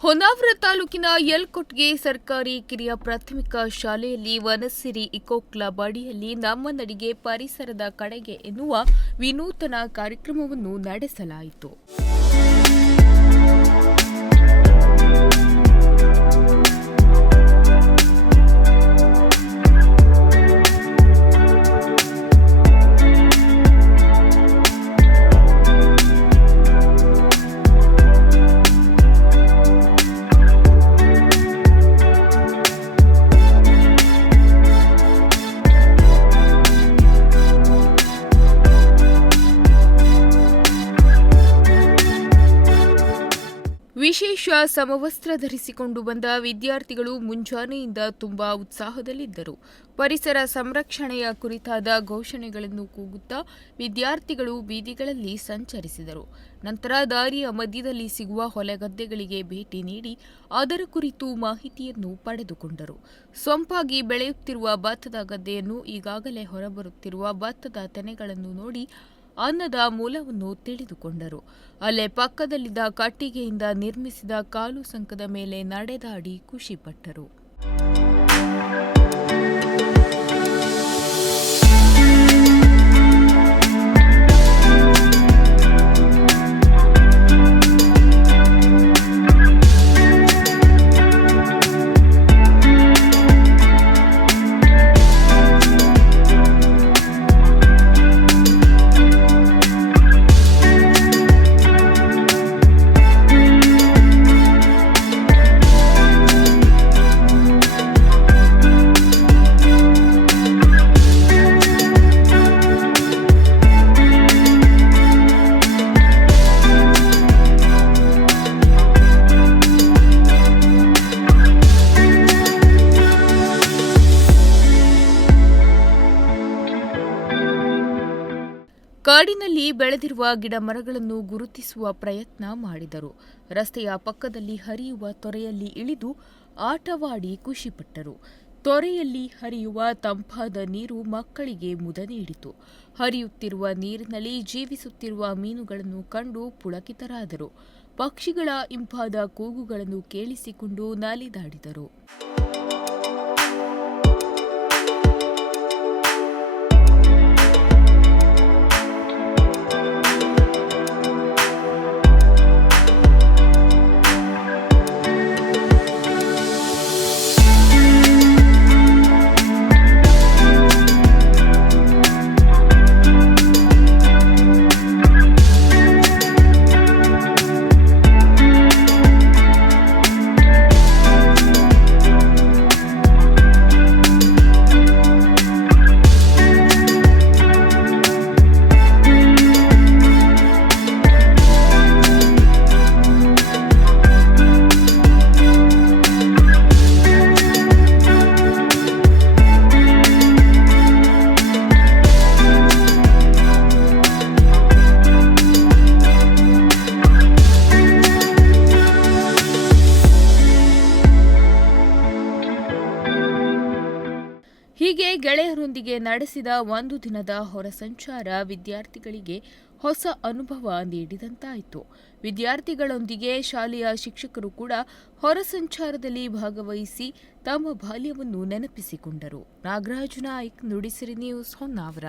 ಹೊನ್ನಾವರ ತಾಲೂಕಿನ ಯಲ್ಕೊಟ್ಗೆ ಸರ್ಕಾರಿ ಕಿರಿಯ ಪ್ರಾಥಮಿಕ ಶಾಲೆಯಲ್ಲಿ ವನಸಿರಿ ಇಕೋ ಕ್ಲಬ್ ಅಡಿಯಲ್ಲಿ ನಮ್ಮ ನಡಿಗೆ ಪರಿಸರದ ಕಡೆಗೆ ಎನ್ನುವ ವಿನೂತನ ಕಾರ್ಯಕ್ರಮವನ್ನು ನಡೆಸಲಾಯಿತು. ವಿಶೇಷ ಸಮವಸ್ತ್ರ ಧರಿಸಿಕೊಂಡು ಬಂದ ವಿದ್ಯಾರ್ಥಿಗಳು ಮುಂಜಾನೆಯಿಂದ ತುಂಬಾ ಉತ್ಸಾಹದಲ್ಲಿದ್ದರು. ಪರಿಸರ ಸಂರಕ್ಷಣೆಯ ಕುರಿತಾದ ಘೋಷಣೆಗಳನ್ನು ಕೂಗುತ್ತಾ ವಿದ್ಯಾರ್ಥಿಗಳು ಬೀದಿಗಳಲ್ಲಿ ಸಂಚರಿಸಿದರು. ನಂತರ ದಾರಿಯ ಮಧ್ಯದಲ್ಲಿ ಸಿಗುವ ಹೊಲಗದ್ದೆಗಳಿಗೆ ಭೇಟಿ ನೀಡಿ ಅದರ ಕುರಿತು ಮಾಹಿತಿಯನ್ನು ಪಡೆದುಕೊಂಡರು. ಸೊಂಪಾಗಿ ಬೆಳೆಯುತ್ತಿರುವ ಭತ್ತದ ಗದ್ದೆಯನ್ನು ಈಗಾಗಲೇ ಹೊರಬರುತ್ತಿರುವ ಭತ್ತದ ತೆನೆಗಳನ್ನು ನೋಡಿ ಅನ್ನದ ಮೂಲವನ್ನು ತಿಳಿದುಕೊಂಡರು. ಅಲ್ಲೇ ಪಕ್ಕದಲ್ಲಿದ್ದ ಕಟ್ಟಿಗೆಯಿಂದ ನಿರ್ಮಿಸಿದ ಕಾಲು ಸಂಕದ ಮೇಲೆ ನಡೆದಾಡಿ ಖುಷಿಪಟ್ಟರು. ಕಾಡಿನಲ್ಲಿ ಬೆಳೆದಿರುವ ಗಿಡ ಮರಗಳನ್ನು ಗುರುತಿಸುವ ಪ್ರಯತ್ನ ಮಾಡಿದರು. ರಸ್ತೆಯ ಪಕ್ಕದಲ್ಲಿ ಹರಿಯುವ ತೊರೆಯಲ್ಲಿ ಇಳಿದು ಆಟವಾಡಿ ಖುಷಿಪಟ್ಟರು. ತೊರೆಯಲ್ಲಿ ಹರಿಯುವ ತಂಪಾದ ನೀರು ಮಕ್ಕಳಿಗೆ ಮುದ ನೀಡಿತು. ಹರಿಯುತ್ತಿರುವ ನೀರಿನಲ್ಲಿ ಜೀವಿಸುತ್ತಿರುವ ಮೀನುಗಳನ್ನು ಕಂಡು ಪುಳಕಿತರಾದರು. ಪಕ್ಷಿಗಳ ಇಂಪಾದ ಕೂಗುಗಳನ್ನು ಕೇಳಿಸಿಕೊಂಡು ನಾಲಿದಾಡಿದರು. ಹೀಗೆ ಗೆಳೆಯರೊಂದಿಗೆ ನಡೆಸಿದ ಒಂದು ದಿನದ ಹೊರಸಂಚಾರ ವಿದ್ಯಾರ್ಥಿಗಳಿಗೆ ಹೊಸ ಅನುಭವ ನೀಡಿದಂತಾಯಿತು. ವಿದ್ಯಾರ್ಥಿಗಳೊಂದಿಗೆ ಶಾಲೆಯ ಶಿಕ್ಷಕರು ಕೂಡ ಹೊರಸಂಚಾರದಲ್ಲಿ ಭಾಗವಹಿಸಿ ತಮ್ಮ ಬಾಲ್ಯವನ್ನು ನೆನಪಿಸಿಕೊಂಡರು. ನಾಗರಾಜ ನಾಯ್ಕ್ ನುಡಿಸಿರಿ ನ್ಯೂಸ್ ಹೊನ್ನಾವರ.